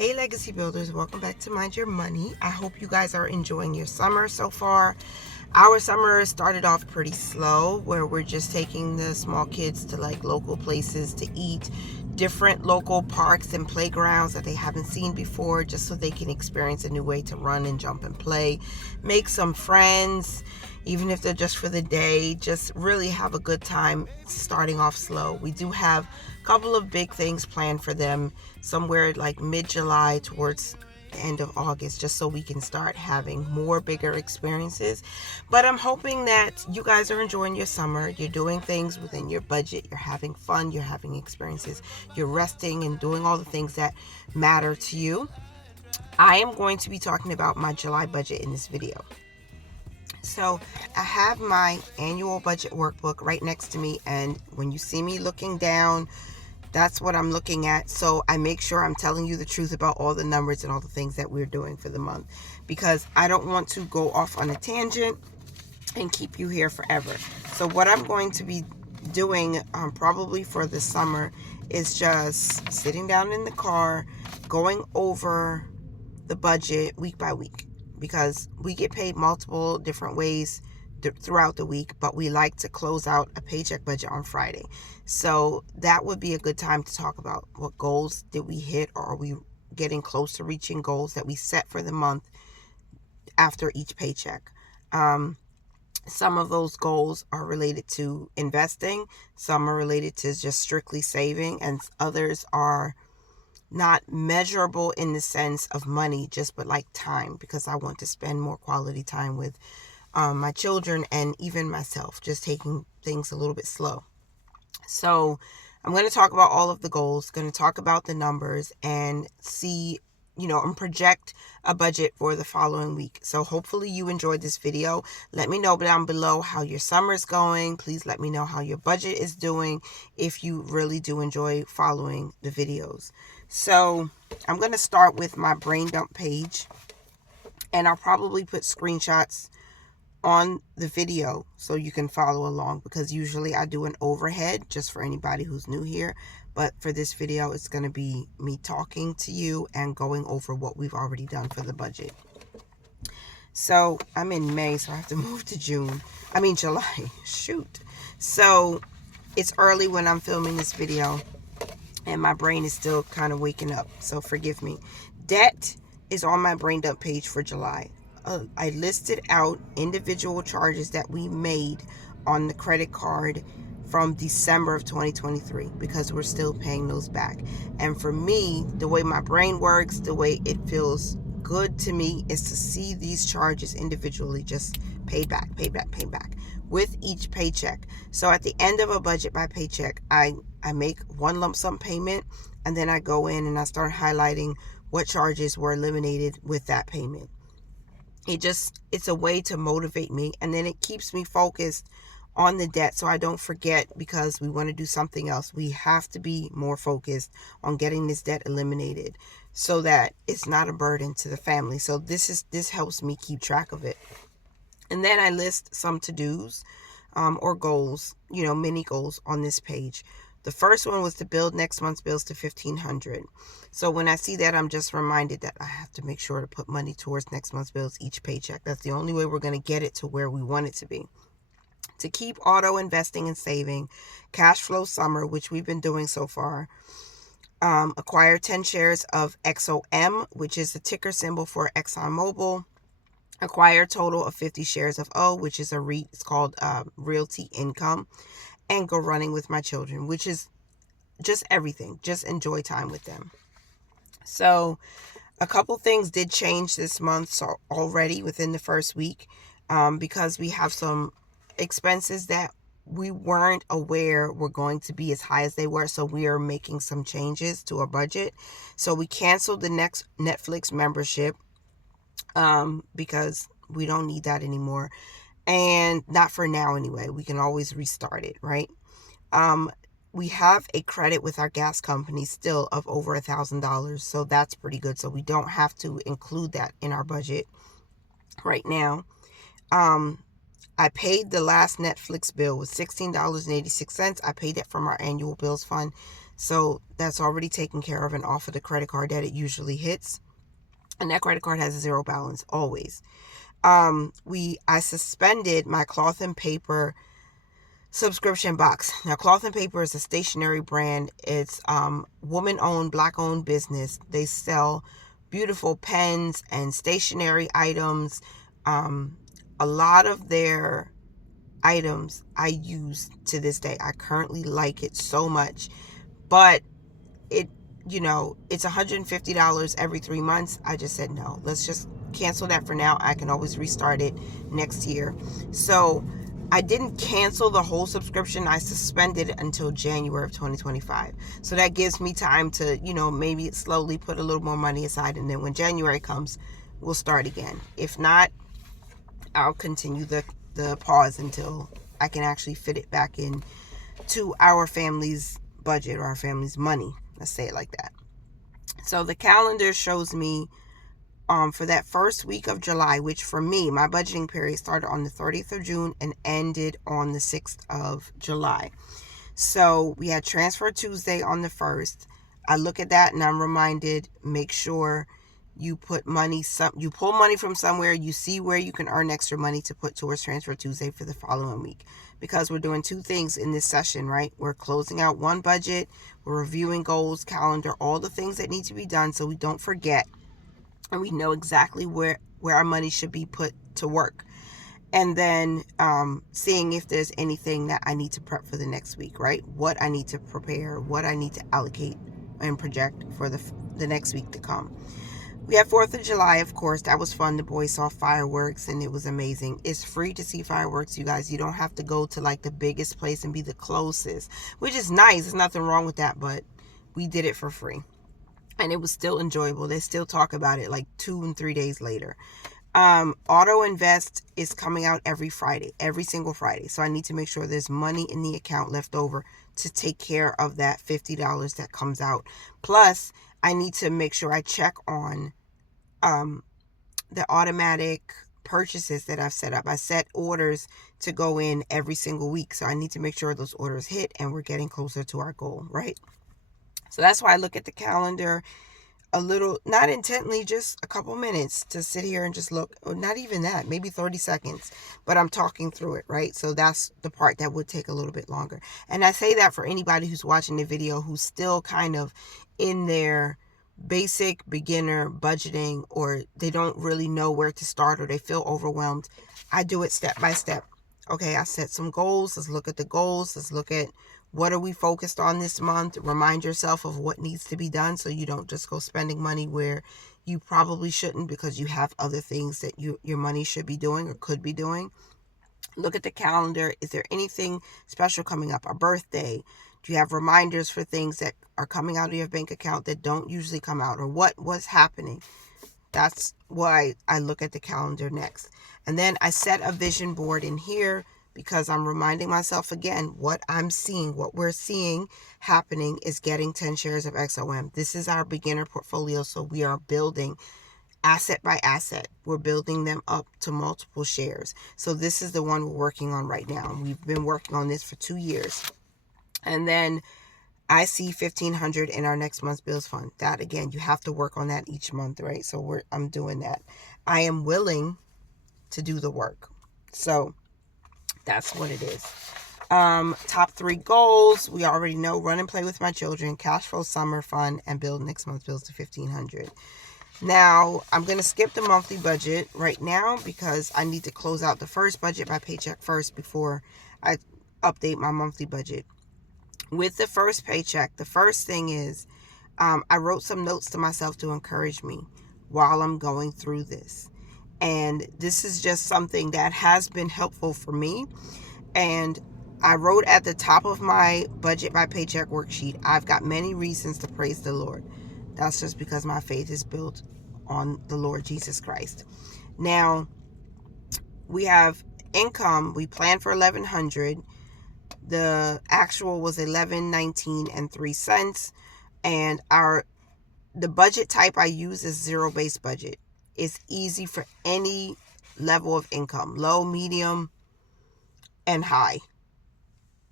Hey Legacy Builders, welcome back to Mind Your Money. I hope you guys are enjoying your summer so far. Our summer started off pretty slow, where we're just taking the small kids to like local places to eat, different local parks and playgrounds that they haven't seen before, just so they can experience a new way to run and jump and play, make some friends, even if they're just for the day, just really have a good time starting off slow. We do have a couple of big things planned for them somewhere like mid-July towards the end of August, just so we can start having more bigger experiences. But I'm hoping that you guys are enjoying your summer. You're doing things within your budget. You're having fun. You're having experiences. You're resting and doing all the things that matter to you. I am going to be talking about my July budget in this video. So I have my annual budget workbook right next to me, and when you see me looking down, that's what I'm looking at. So I make sure I'm telling you the truth about all the numbers and all the things that we're doing for the month, because I don't want to go off on a tangent and keep you here forever. So what I'm going to be doing probably for the summer is just sitting down in the car, going over the budget week by week, because we get paid multiple different ways throughout the week, but we like to close out a paycheck budget on Friday. So that would be a good time to talk about what goals did we hit, or are we getting close to reaching goals that we set for the month after each paycheck. Some of those goals are related to investing, some are related to just strictly saving, and others are not measurable in the sense of money, just but like time, because I want to spend more quality time with my children and even myself, just taking things a little bit slow. So I'm going to talk about all of the goals, going to talk about the numbers, and see, and project a budget for the following week. So hopefully you enjoyed this video. Let me know down below how your summer is going. Please let me know how your budget is doing, if you really do enjoy following the videos. So I'm going to start with my brain dump page, and I'll probably put screenshots on the video so you can follow along, because usually I do an overhead just for anybody who's new here, but for this video it's going to be me talking to you and going over what we've already done for the budget. So I'm in May, so I have to move to July. Shoot. So it's early when I'm filming this video and my brain is still kind of waking up, so forgive me. Debt is on my brain dump page for July. I listed out individual charges that we made on the credit card from December of 2023, because we're still paying those back. And for me, the way my brain works, the way it feels good to me, is to see these charges individually just pay back with each paycheck. So at the end of a budget by paycheck, I make one lump sum payment, and then I go in and I start highlighting what charges were eliminated with that payment. It's a way to motivate me, and then it keeps me focused on the debt so I don't forget, because we want to do something else. We have to be more focused on getting this debt eliminated so that it's not a burden to the family. So this helps me keep track of it. And then I list some to-dos or goals, mini goals on this page. The first one was to build next month's bills to $1,500. So when I see that, I'm just reminded that I have to make sure to put money towards next month's bills each paycheck. That's the only way we're going to get it to where we want it to be. To keep auto investing and saving, cash flow summer, which we've been doing so far. Acquire 10 shares of XOM, which is the ticker symbol for ExxonMobil. Acquire a total of 50 shares of O, which is a REIT. It's called Realty Income. And go running with my children, which is just everything. Just enjoy time with them. So a couple things did change this month, so already within the first week, because we have some expenses that we weren't aware were going to be as high as they were. So we are making some changes to our budget. So we canceled the next Netflix membership because we don't need that anymore. And not for now anyway. We can always restart it, right? We have a credit with our gas company still of over $1,000. So that's pretty good. So we don't have to include that in our budget right now. I paid the last Netflix bill with $16.86. I paid it from our annual bills fund. So that's already taken care of and off of the credit card that it usually hits. And that credit card has a zero balance always. I suspended my cloth and paper subscription box. Now, Cloth and Paper is a stationery brand. It's woman-owned, black-owned business. They sell beautiful pens and stationery items. A lot of their items I use to this day. I currently like it so much, but it, it's $150 every 3 months. I just said no. Let's just cancel that for now. I can always restart it next year. So I didn't cancel the whole subscription. I suspended it until January of 2025. So that gives me time to, maybe slowly put a little more money aside. And then when January comes, we'll start again. If not, I'll continue the pause until I can actually fit it back in to our family's budget or our family's money. Let's say it like that. So the calendar shows me for that first week of July, which for me, my budgeting period started on the 30th of June and ended on the 6th of July. So we had Transfer Tuesday on the 1st. I look at that and I'm reminded, make sure you put money, you pull money from somewhere, you see where you can earn extra money to put towards Transfer Tuesday for the following week. Because we're doing two things in this session, right? We're closing out one budget, we're reviewing goals, calendar, all the things that need to be done so we don't forget. And we know exactly where our money should be put to work. And then seeing if there's anything that I need to prep for the next week, right? What I need to prepare, what I need to allocate and project for the next week to come. We had 4th of July, of course. That was fun. The boys saw fireworks and it was amazing. It's free to see fireworks, you guys. You don't have to go to like the biggest place and be the closest, which is nice. There's nothing wrong with that, but we did it for free. And it was still enjoyable. They still talk about it like 2 and 3 days later. Auto Invest is coming out every Friday, every single Friday. So I need to make sure there's money in the account left over to take care of that $50 that comes out. Plus, I need to make sure I check on the automatic purchases that I've set up. I set orders to go in every single week. So I need to make sure those orders hit and we're getting closer to our goal, right? So that's why I look at the calendar a little, not intently, just a couple minutes to sit here and just look, or not even that, maybe 30 seconds, but I'm talking through it, right? So that's the part that would take a little bit longer. And I say that for anybody who's watching the video who's still kind of in their basic beginner budgeting, or they don't really know where to start, or they feel overwhelmed. I do it step by step. Okay, I set some goals. Let's look at the goals. Let's look at what are we focused on this month. Remind yourself of what needs to be done so you don't just go spending money where you probably shouldn't because you have other things that your money should be doing or could be doing. Look at the calendar. Is there anything special coming up? A birthday? Do you have reminders for things that are coming out of your bank account that don't usually come out? Or what's happening? That's why I look at the calendar next. And then I set a vision board in here because I'm reminding myself again, what I'm seeing, what we're seeing happening is getting 10 shares of XOM. This is our beginner portfolio. So we are building asset by asset. We're building them up to multiple shares. So this is the one we're working on right now. We've been working on this for 2 years. And then I see $1,500 in our next month's bills fund. That again, you have to work on that each month, right? So I'm doing that. I am willing to do the work. So that's what it is. Top 3 goals. We already know: run and play with my children, cash flow summer fun, and build next month's bills to $1,500. Now, I'm going to skip the monthly budget right now because I need to close out the first budget by paycheck first before I update my monthly budget. With the first paycheck, the first thing is I wrote some notes to myself to encourage me while I'm going through this. And this is just something that has been helpful for me. And I wrote at the top of my budget by paycheck worksheet, I've got many reasons to praise the Lord. That's just because my faith is built on the Lord Jesus Christ. Now, we have income. We planned for $1,100. The actual was $1,119 and 3 cents. And the budget type I use is zero-based budget. It's easy for any level of income, low, medium, and high.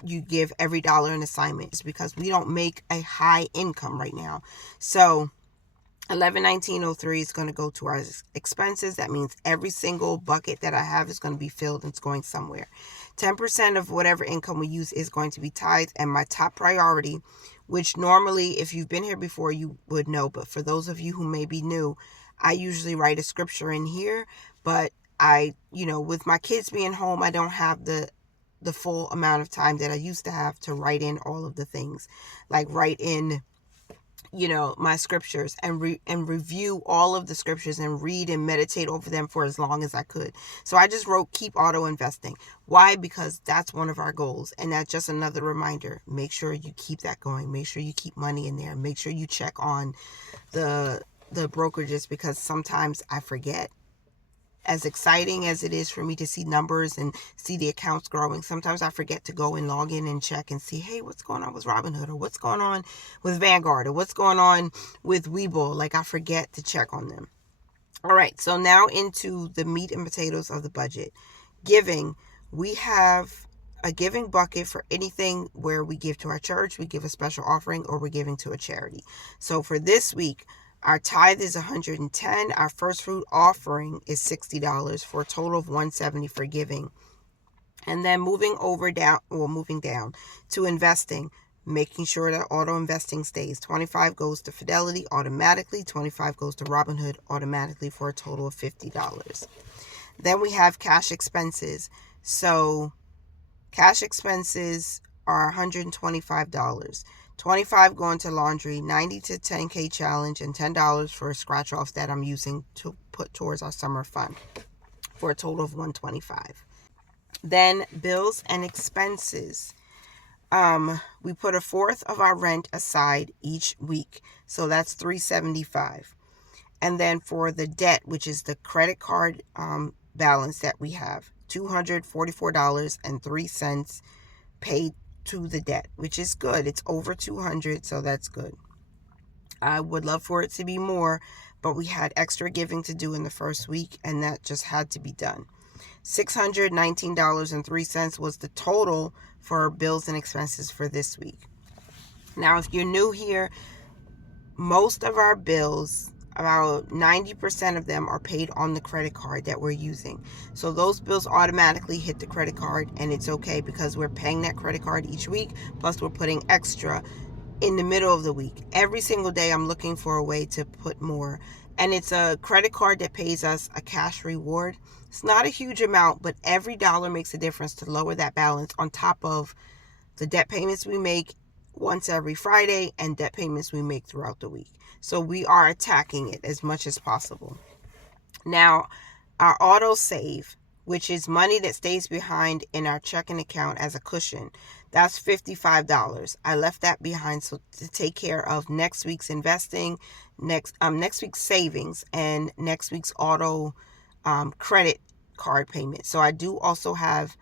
you give every dollar an assignment, is because we don't make a high income right now. So 111903 is going to go to our expenses. That means every single bucket that I have is going to be filled and it's going somewhere. 10% of whatever income we use is going to be tithed. And my top priority, which normally, if you've been here before, you would know, but for those of you who may be new, I usually write a scripture in here, but with my kids being home, I don't have the full amount of time that I used to have to write in all of the things, like write in my scriptures and review all of the scriptures and read and meditate over them for as long as I could. So I just wrote keep auto investing. Why? Because that's one of our goals. And that's just another reminder. Make sure you keep that going. Make sure you keep money in there. Make sure you check on the brokerages, because sometimes I forget. As exciting as it is for me to see numbers and see the accounts growing, sometimes I forget to go and log in and check and see, hey, what's going on with Robinhood, or what's going on with Vanguard, or what's going on with Webull. Like, I forget to check on them. All right, so now into the meat and potatoes of the budget. Giving. We have a giving bucket for anything where we give to our church, we give a special offering, or we're giving to a charity. So for this week, our tithe is $110. Our first fruit offering is $60 for a total of $170 for giving. And then moving down to investing, making sure that auto investing stays. $25 goes to Fidelity automatically. $25 goes to Robinhood automatically for a total of $50. Then we have cash expenses. So cash expenses are $125. $25 going to laundry, $90 to 10K challenge, and $10 for a scratch off that I'm using to put towards our summer fund for a total of $125. Then bills and expenses. We put a fourth of our rent aside each week, so that's $375. And then for the debt, which is the credit card balance that we have, $244.03 paid to the debt, which is good. It's over $200, so that's good. I would love for it to be more, but we had extra giving to do in the first week, and that just had to be done. $619.03 was the total for bills and expenses for this week. Now, if you're new here, most of our bills, about 90% of them, are paid on the credit card that we're using. So those bills automatically hit the credit card, and it's okay because we're paying that credit card each week, plus we're putting extra in the middle of the week. Every single day I'm looking for a way to put more. And it's a credit card that pays us a cash reward. It's not a huge amount, but every dollar makes a difference to lower that balance on top of the debt payments we make once every Friday and debt payments we make throughout the week. So we are attacking it as much as possible. Now, our auto save, which is money that stays behind in our checking account as a cushion, that's $55. I left that behind so to take care of next week's investing, next week's savings, and next week's auto credit card payment. So I do also have,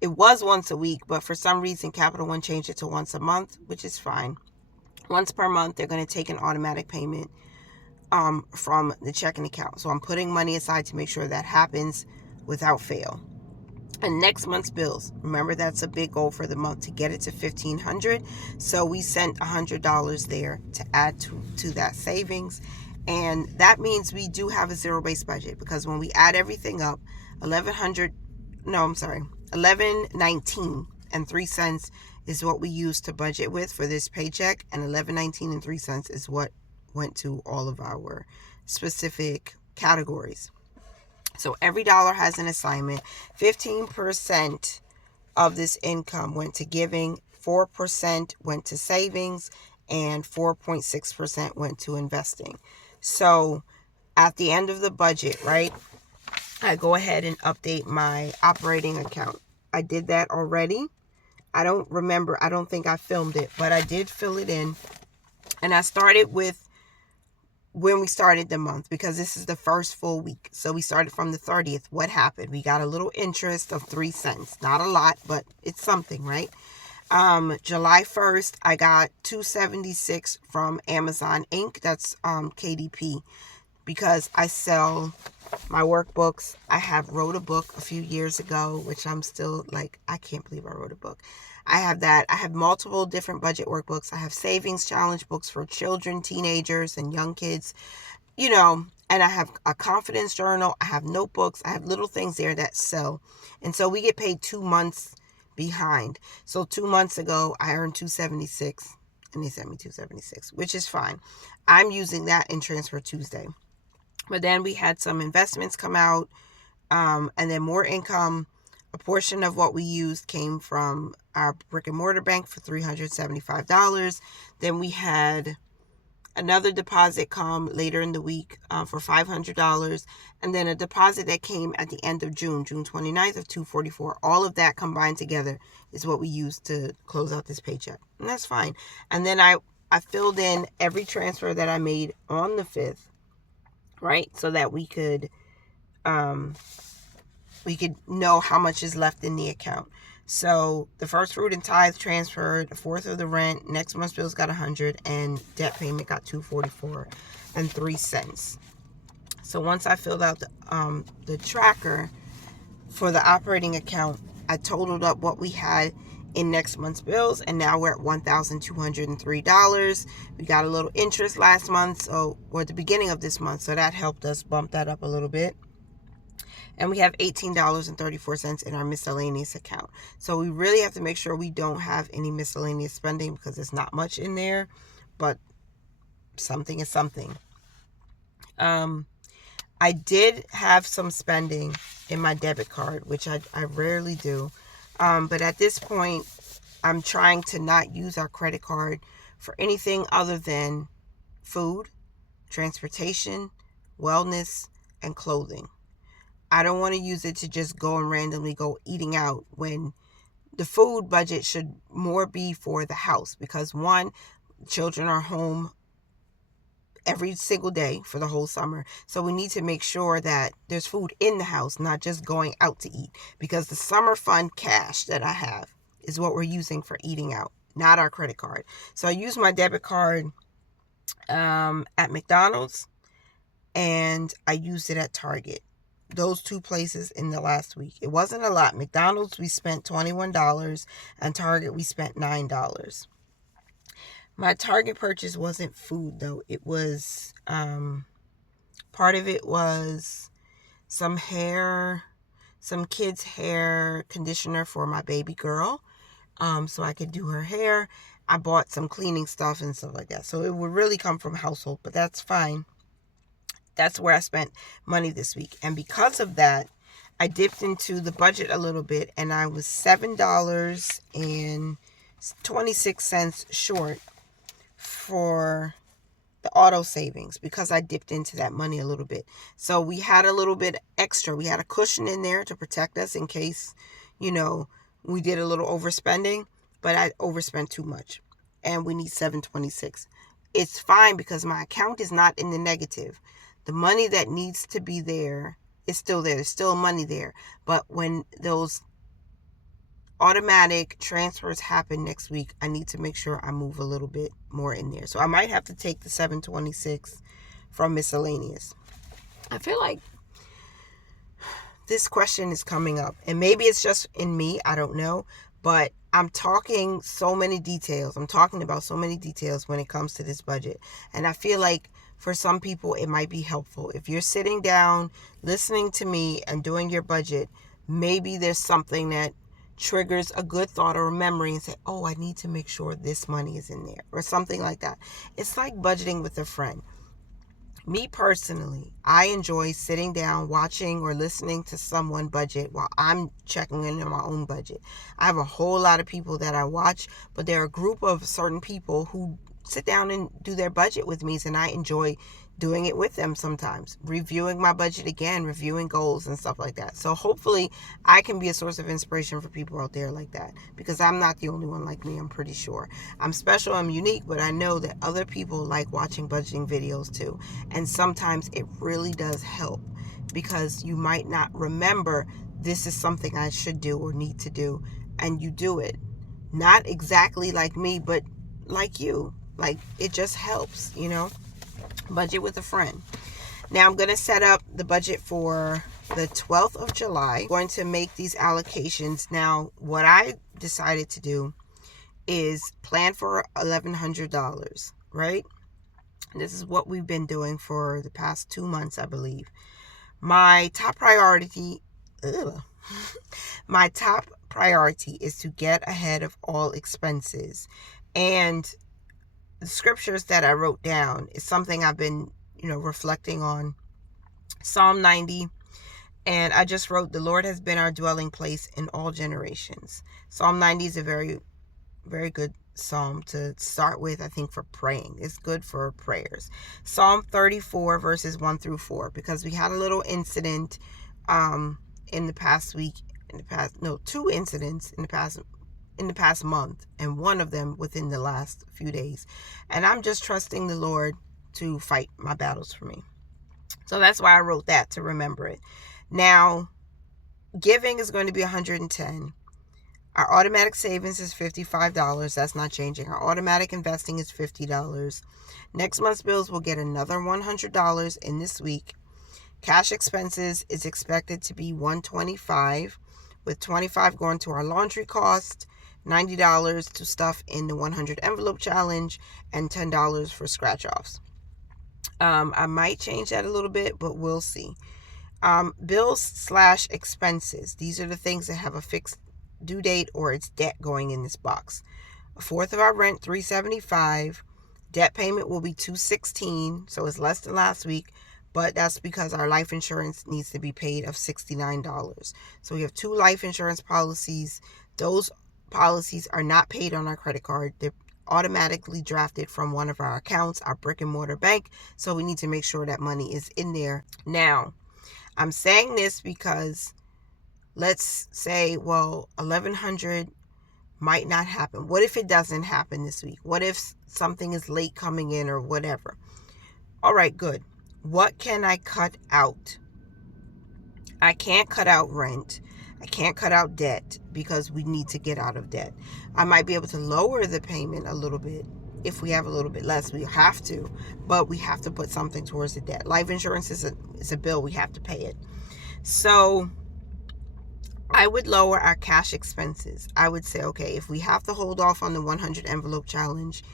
it was once a week, but for some reason Capital One changed it to once a month, which is fine. Once per month, they're going to take an automatic payment from the checking account. So I'm putting money aside to make sure that happens without fail. And next month's bills, remember that's a big goal for the month, to get it to $1,500. So we sent $100 there to add to that savings. And that means we do have a zero-based budget, because when we add everything up, $11.19 is what we use to budget with for this paycheck, and $11.19 is what went to all of our specific categories. So every dollar has an assignment. 15% of this income went to giving, 4% went to savings, and 4.6% went to investing. So at the end of the budget, right, I go ahead and update my operating account. I did that already. I don't remember. I don't think I filmed it, but I did fill it in. And I started with when we started the month, because this is the first full week. So we started from the 30th. What happened? We got a little interest of 3 cents. Not a lot, but it's something, right? July 1st, I got $2.76 from Amazon Inc. That's KDP. because I sell my workbooks. I wrote a book a few years ago, which I'm still like, I can't believe I wrote a book. I have that. I have multiple different budget workbooks. I have savings challenge books for children, teenagers, and young kids, and I have a confidence journal. I have notebooks. I have little things there that sell. And so we get paid 2 months behind. So 2 months ago, I earned $276, and they sent me $276, which is fine. I'm using that in Transfer Tuesday. But then we had some investments come out, and then more income. A portion of what we used came from our brick and mortar bank for $375. Then we had another deposit come later in the week for $500. And then a deposit that came at the end of June 29th of $244. All of that combined together is what we used to close out this paycheck. And that's fine. And then I filled in every transfer that I made on the 5th, right? So that we could know how much is left in the account. So the first fruit and tithe transferred, a fourth of the rent, next month's bills got $100, and debt payment got $244.03. So once I filled out the tracker for the operating account, I totaled up what we had in next month's bills, and now we're at $1,203. We got a little interest last month, or at the beginning of this month, so that helped us bump that up a little bit. And we have $18.34 in our miscellaneous account. So we really have to make sure we don't have any miscellaneous spending, because there's not much in there, but something is something. I did have some spending in my debit card, which I rarely do. But at this point, I'm trying to not use our credit card for anything other than food, transportation, wellness, and clothing. I don't want to use it to just go and randomly go eating out, when the food budget should more be for the house, because one, children are home every single day for the whole summer. So we need to make sure that there's food in the house, not just going out to eat, because the summer fund cash that I have is what we're using for eating out, not our credit card. So I use my debit card at McDonald's, and I used it at Target. Those two places in the last week. It wasn't a lot. McDonald's, we spent $21, and Target, we spent $9. My Target purchase wasn't food, though. It was, part of it was some kids' hair conditioner for my baby girl, so I could do her hair. I bought some cleaning stuff and stuff like that. So it would really come from household, but that's fine. That's where I spent money this week. And because of that, I dipped into the budget a little bit, and I was $7.26 short for the auto savings, because I dipped into that money a little bit. So we had a little bit extra. We had a cushion in there to protect us in case, we did a little overspending, but I overspent too much, and we need $7.26. It's fine, because my account is not in the negative. The money that needs to be there is still there. There's still money there. But when those automatic transfers happen next week, I need to make sure I move a little bit more in there. So I might have to take the $7.26 from miscellaneous. I feel like this question is coming up, and maybe it's just in me, I don't know, but I'm talking so many details. I'm talking about so many details when it comes to this budget. And I feel like for some people, it might be helpful. If you're sitting down, listening to me and doing your budget, maybe there's something that triggers a good thought or a memory and say, oh, I need to make sure this money is in there, or something like that. It's like budgeting with a friend. Me personally, I enjoy sitting down, watching or listening to someone budget while I'm checking in on my own budget. I have a whole lot of people that I watch, but there are a group of certain people who sit down and do their budget with me, and I enjoy doing it with them sometimes, reviewing my budget again, reviewing goals and stuff like that. So hopefully I can be a source of inspiration for people out there like that, because I'm not the only one like me, I'm pretty sure. I'm special, I'm unique, but I know that other people like watching budgeting videos too. And sometimes it really does help, because you might not remember this is something I should do or need to do, and you do it. Not exactly like me, but like you. Like, it just helps, Budget with a friend. Now I'm going to set up the budget for the 12th of July. I'm going to make these allocations. Now, what I decided to do is plan for $1,100, right? This is what we've been doing for the past 2 months, I believe. My top priority, my top priority is to get ahead of all expenses. And the scriptures that I wrote down is something I've been, reflecting on. Psalm 90. And I just wrote, the Lord has been our dwelling place in all generations. Psalm 90 is a very, very good psalm to start with, I think, for praying. It's good for prayers. Psalm 34 verses 1 through 4, because we had a little incident in the past week, two incidents in the past month, and one of them within the last few days. And I'm just trusting the Lord to fight my battles for me. So that's why I wrote that, to remember it. Now, giving is going to be $110. Our automatic savings is $55. That's not changing. Our automatic investing is $50. Next month's bills will get another $100 in this week. Cash expenses is expected to be $125, with $25 going to our laundry cost, $90 to stuff in the 100 envelope challenge, and $10 for scratch-offs. I might change that a little bit, but we'll see. Bills/expenses. These are the things that have a fixed due date or it's debt going in this box. A fourth of our rent, $375. Debt payment will be $216, so it's less than last week, but that's because our life insurance needs to be paid of $69. So we have 2 life insurance policies. Those policies are not paid on our credit card. They're automatically drafted from one of our accounts, our brick and mortar bank, so we need to make sure that money is in there. Now, I'm saying this because let's say, well, $1,100 might not happen. What if it doesn't happen this week? What if something is late coming in or whatever? All right, good. What can I cut out? I can't cut out rent. I can't cut out debt because we need to get out of debt. I might be able to lower the payment a little bit. If we have a little bit less, we have to, but we have to put something towards the debt. Life insurance is a bill. We have to pay it. So I would lower our cash expenses. I would say, okay, if we have to hold off on the 100 envelope challenge,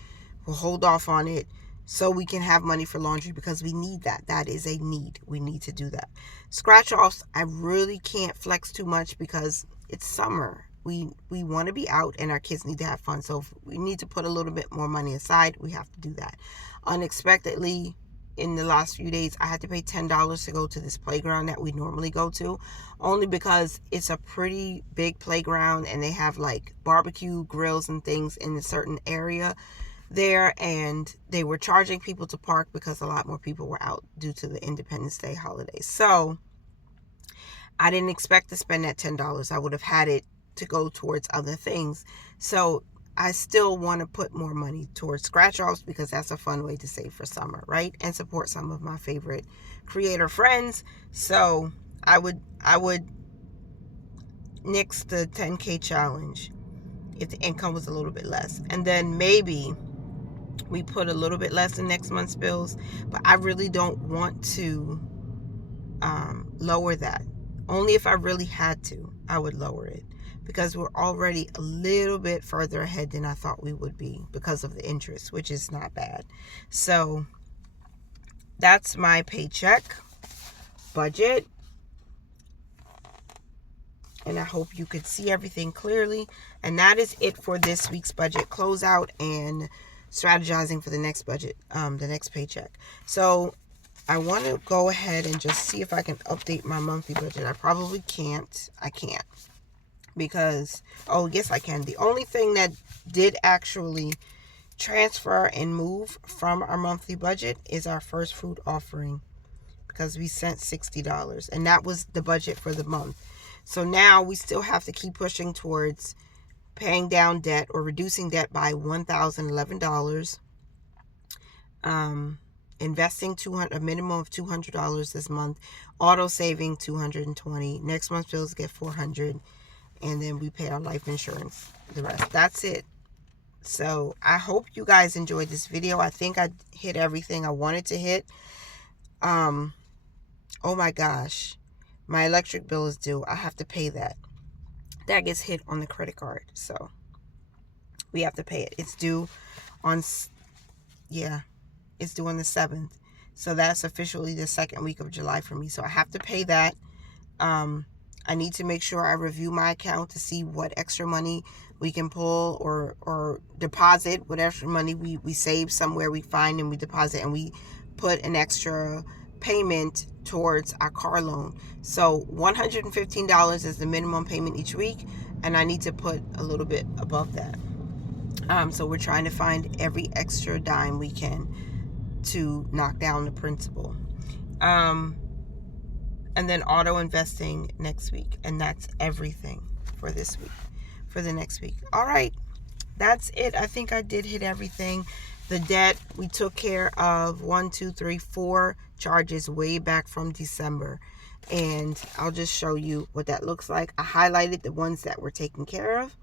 we'll hold off on it so we can have money for laundry, because we need that. That is a need. We need to do that. Scratch offs, I really can't flex too much because it's summer. We want to be out and our kids need to have fun. So if we need to put a little bit more money aside, we have to do that. Unexpectedly, in the last few days, I had to pay $10 to go to this playground that we normally go to, only because it's a pretty big playground and they have like barbecue grills and things in a certain area there, and they were charging people to park because a lot more people were out due to the Independence Day holiday. So I didn't expect to spend that $10. I would have had it to go towards other things. So I still want to put more money towards scratch offs because that's a fun way to save for summer, right? And support some of my favorite creator friends. So I would nix the 10K challenge if the income was a little bit less. And then maybe we put a little bit less in next month's bills, but I really don't want to lower that. Only if I really had to, I would lower it, because we're already a little bit further ahead than I thought we would be because of the interest, which is not bad. So that's my paycheck budget. And I hope you could see everything clearly. And that is it for this week's budget closeout and strategizing for the next budget, the next paycheck. So I want to go ahead and just see if I can update my monthly budget. I probably can't. I can't. Because, oh, yes, I can. The only thing that did actually transfer and move from our monthly budget is our first fruit offering, because we sent $60, and that was the budget for the month. So now we still have to keep pushing towards paying down debt or reducing debt by $1,011. Investing a minimum of $200 this month. Auto saving $220. Next month's bills get $400. And then we pay our life insurance, the rest. That's it. So I hope you guys enjoyed this video. I think I hit everything I wanted to hit. Oh my gosh, my electric bill is due. I have to pay that. That gets hit on the credit card, so we have to pay it. It's due on, yeah, it's due on the 7th. So that's officially the second week of July for me. So I have to pay that. I need to make sure I review my account to see what extra money we can pull or deposit, whatever money we save somewhere, we find and we deposit, and we put an extra payment towards our car loan. So $115 is the minimum payment each week, and I need to put a little bit above that. So we're trying to find every extra dime we can to knock down the principal. And then auto investing next week. And that's everything for this week, for the next week. All right, that's it. I think I did hit everything. The debt, we took care of 4 charges way back from December. And I'll just show you what that looks like. I highlighted the ones that were taken care of.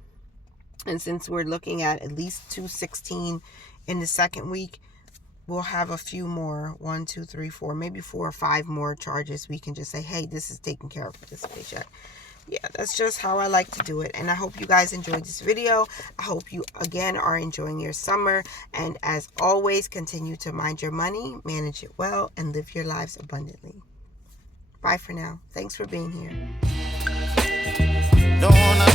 And since we're looking at least 216 in the second week, we'll have a few more, 1, 2, 3, 4, maybe 4 or 5 more charges. We can just say, hey, this is taken care of with this paycheck. Yeah, that's just how I like to do it. And I hope you guys enjoyed this video. I hope you, again, are enjoying your summer. And as always, continue to mind your money, manage it well, and live your lives abundantly. Bye for now. Thanks for being here. Don't wanna